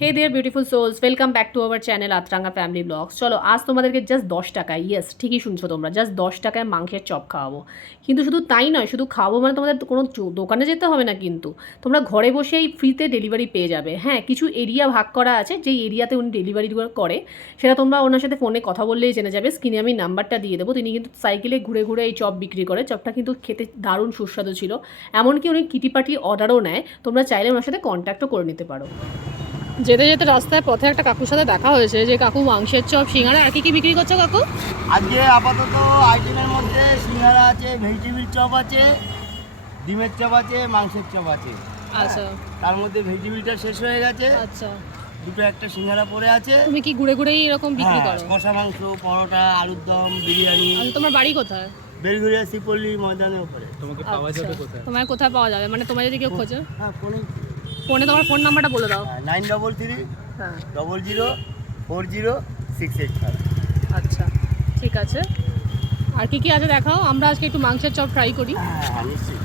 Hey there beautiful souls welcome back to our channel Atranga family vlogs. চলো আজ তোমাদেরকে just 10 টাকায়, ইয়েস ঠিকই শুনছো তোমরা, জাস্ট 10 টাকায় মাংসের চপ খাওয়াবো। কিন্তু শুধু তাই নয়, শুধু খাওয়াবো মানে তোমাদের কোনো দোকানে যেতে হবে না, কিন্তু তোমরা ঘরে বসেই ফ্রিতে ডেলিভারি পেয়ে যাবে। হ্যাঁ, কিছু এরিয়া ভাগ করা আছে, যেই এরিয়াতে উনি ডেলিভারি করে সেটা তোমরা ওনার সাথে ফোনে কথা বললেই জেনে যাবে। স্ক্রিনে আমি নাম্বারটা দিয়ে দেবো। তিনি কিন্তু সাইকেলে ঘুরে ঘুরে এই চপ বিক্রি করে। চপটা কিন্তু খেতে দারুণ সুস্বাদু ছিল, এমনকি উনি কিটি পাটি অর্ডারও নেয়। তোমরা চাইলে ওনার সাথে কন্ট্যাক্টও করে নিতে পারো। যেতে যেতে রাস্তায় পথে একটা কাকুর সাথে দেখা হয়েছে, যে কাকু মাংসের চপ, সিঙ্গারা আর কি বিক্রি করছো কাকু? আজকে আপাতত আইটেমের মধ্যে সিঙ্গারা আছে, ভেজিটেবিল চপ আছে, ডিমের চপ আছে, মাংসের চপ আছে। আচ্ছা, তার মধ্যে ভেজিটেবিলটা শেষ হয়ে গেছে। আচ্ছা, দুটো একটা সিঙ্গারা পড়ে আছে। তুমি কি ঘুরে ঘুরেই এরকম বিক্রি করো? কষা মাংস, পরোটা, আলুর দম, বিরিয়ানি। তোমার বাড়ি কোথায়? বেলঘরিয়া শিপল্লি ময়দানের উপরে। তোমাকে পাওয়া যাবে কোথায়? তোমায় কোথায় পাওয়া যাবে মানে তোমার যদি কেউ খোঁজে? হ্যাঁ, ফোনে তোমার ফোন নাম্বারটা বলে দাও। 933 হ্যাঁ, 00 40 685। আচ্ছা ঠিক আছে। আর কি কি আছে দেখাও, আমরা আজকে একটু মাংসের চপ ট্রাই করি। হ্যাঁ, নিশ্চয়ই।